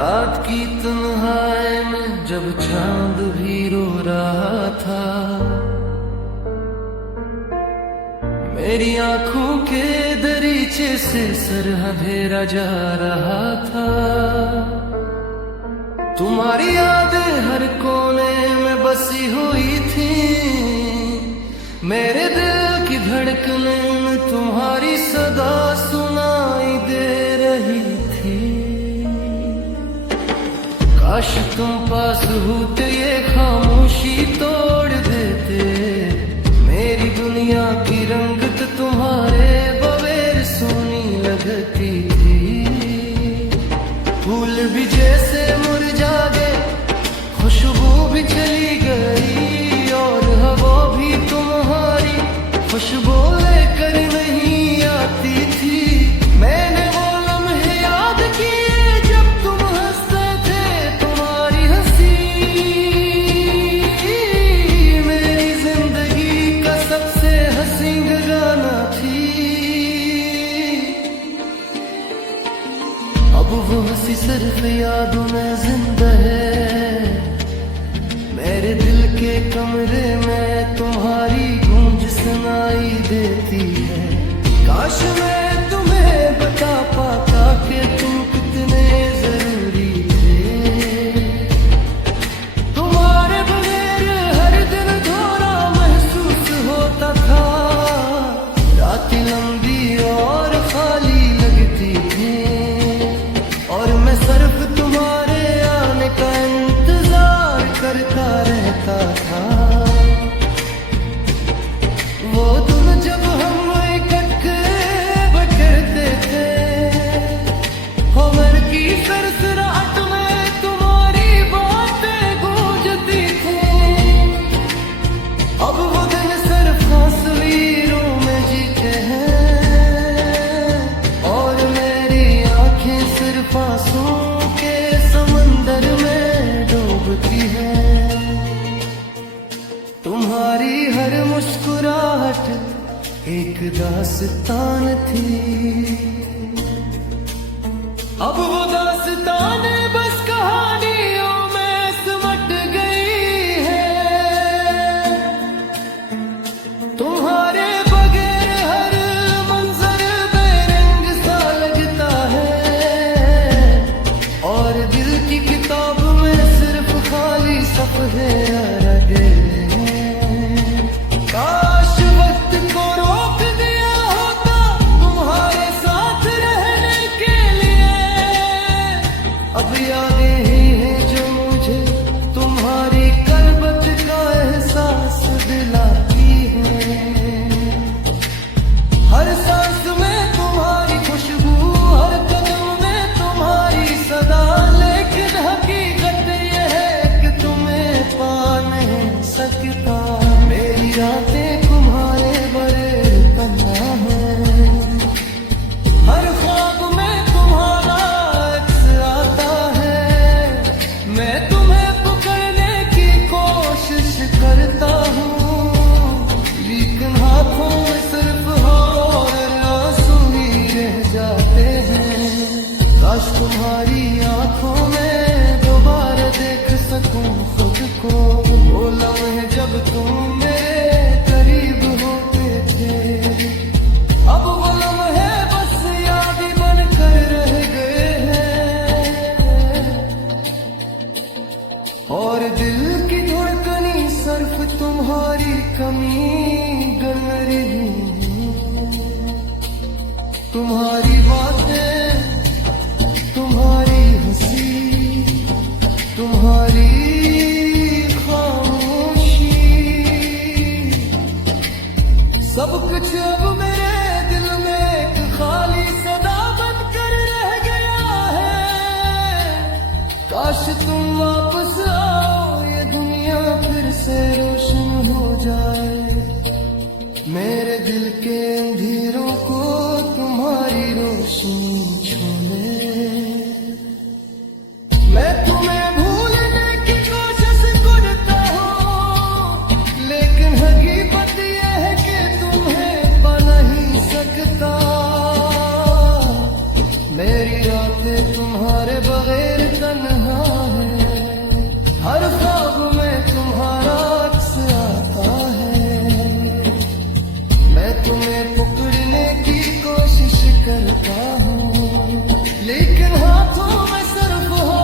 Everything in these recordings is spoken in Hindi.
रात की तन्हाई में जब चांद भी रो रहा था, मेरी आंखों के दरीचे से सर अंधेरा जा रहा था। तुम्हारी यादें हर कोने में बसी हुई थी, मेरे दिल की धड़कनें में तुम्हारी सदा सुनाई दे रही थी। काश तुम पास होते ये खामोशी तोड़ देते, मेरी दुनिया की रंगत तुम्हारे बगैर सोनी लगती थी। फूल भी जैसे मुरझा गए, खुशबू भी चली गई, और हवा भी तुम्हारी खुशबू लेकर नहीं आती थी। मैंने वो लम्हे याद किए जब तुम हंसते थे, तुम्हारी हंसी मेरी जिंदगी का सबसे हसीन गाना थी। अब वो हंसी सिर्फ यादों में जिंदा है, मेरे दिल के कमरे में तुम्हारी गूंज सुनाई देती है। काश मैं तुम्हें बता पाता कि तुम कितने जरूरी थे। तुम्हारे बगैर हर दिन थोड़ा महसूस होता था, रातें लंबी और खाली लगती थी, और मैं सिर्फ तुम्हारे आने का इंतजार करता रहता था। वो तुम जब हम इकट्ठे बैठते थे, हमर की सरसराहट में तुम्हारी बातें गूंजती थी। अब वो दिन सिर्फ तस्वीरों में जीते हैं, और मेरी आंखें सिर्फ आंसुओं के समंदर में डूबती है। तुम्हारी हर मुस्कुराहट एक दास्तान थी, अब वो दास्तान बस कहानियों में सिमट गई है। तुम्हारे बगैर हर मंजर बेरंग सा लगता है, और दिल की किताब में सिर्फ खाली सफ़े रह गए। काश वक्त को रोक दिया होता तुम्हारे साथ रहने के लिए। अब यादें ही हैं जो मुझे तुम्हारी करबत का एहसास दिलाती हैं। हर सांस में तुम्हारी खुशबू, हर कदम में तुम्हारी सदा, लेकिन हकीकत यह है कि तुम्हें पा नहीं सकता। मेरी रातें तुम्हारे बड़े पन्ना है, हर ख्वाब में तुम्हारा अक्स आता है। मैं तुम्हें पकड़ने की कोशिश करता हूँ, लेकिन हाथों में सिर्फ और आंसू ही रह जाते हैं। काश तुम्हारी आंखों में दोबारा देख सकूं खुद को, वो लम्हे जब तुम मेरे करीब होते थे। अब वो लम्हे बस याद बनकर रह गए हैं, और दिल की धड़कनी सिर्फ तुम्हारी कमी गन रही है। तुम्हारी बातें, तुम्हारी हंसी, तुम्हारी सब कुछ अब मेरे दिल में एक खाली सदा बनकर रह गया है। काश तुम वापस आओ, ये दुनिया फिर से रोशन हो जाए। मेरे दिल के अंधेरों को तुम्हारी रोशनी छू ले। मैं तुम्हें भूलने की कोशिश करता हूँ, लेकिन हकीकत यह है कि तुम्हें पा नहीं सकता। मेरी रातें तुम्हारे बगैर तुम्हें पकड़ने की कोशिश करता हूँ, लेकिन हाथों में सिर्फ हवा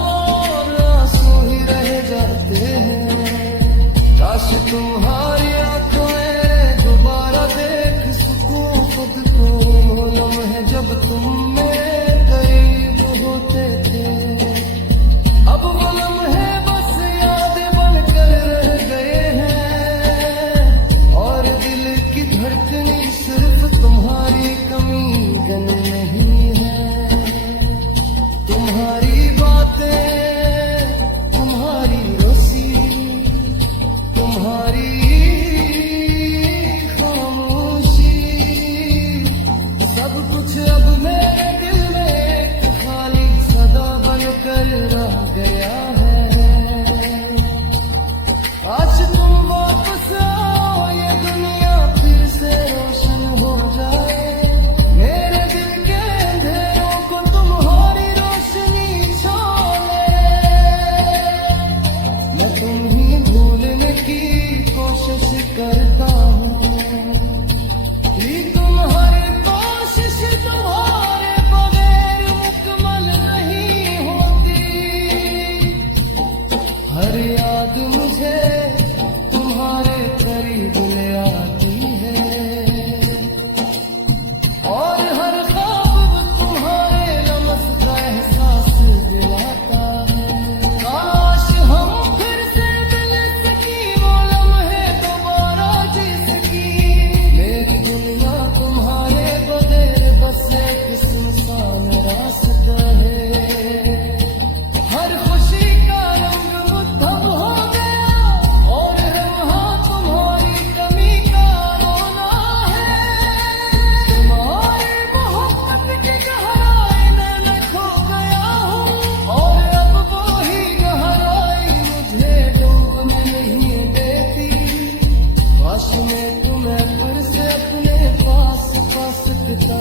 और आंसू ही रह जाते हैं। काश तुम्हारी आंखों में दोबारा देख सकूं खुद को, लम्हे जब तुम मेरे करीब होते थे। अब वो लम्हे बस यादें बनकर रह गए हैं, और दिल की धड़कनी सिर्फ तुम्हारी कमी गन नहीं है। तुम्हारी बातें, तुम्हारी रोसी, तुम्हारी खामोशी, सब कुछ अब मेरे दिल में एक खाली सदा बनकर रह गया है। आज तुम वापस आओ, ये दुनिया फिर से रोशन हो जाए। मेरे दिल के अंधेरों को तुम्हारी रोशनी छोड़े। मैं तुम ही भूलने की कोशिश करता हूँ, तुम्हारी कोशिश तुम्हारे बगैर मुकम्मल नहीं होती। हर याद मुझे तुम्हारे करीब ले आती है, और हर ख्वाब तुम्हारे लम्स का एहसास दिलाता है। काश हम फिर से मिल सकी, वो लम्हे दोबारा जी सकी। मेरी दुनिया तुम्हारे बगैर बस एक सुनसान रास्ता है। हर खुशी का रंग मुद्दम हो गया, और लम्हा तुम्हारी कमी का रोना है। तुम्हारी मोहब्बत की गहराई में मैं खो गया हूँ, और अब वो ही गहराई मुझे डूबने नहीं देती। काश मैं तुम्हें फिर से अपने पास पा सकता,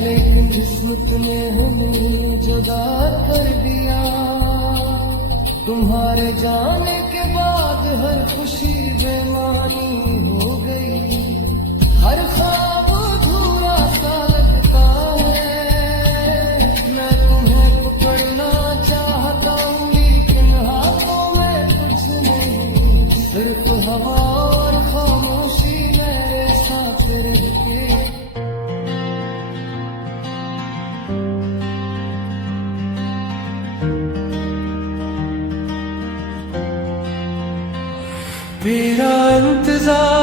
लेकिन किस्मत ने हमें जुदा कर दिया। तुम्हारे जाने के बाद हर खुशी बेमानी हो गई, हर ख्वाब अधूरा सा लगता है। मैं तुम्हें पकड़ना चाहता हूँ, लेकिन हाथों में कुछ नहीं, सिर्फ हवा और खामोशी मेरे साथ रहती। मेरा इंतजार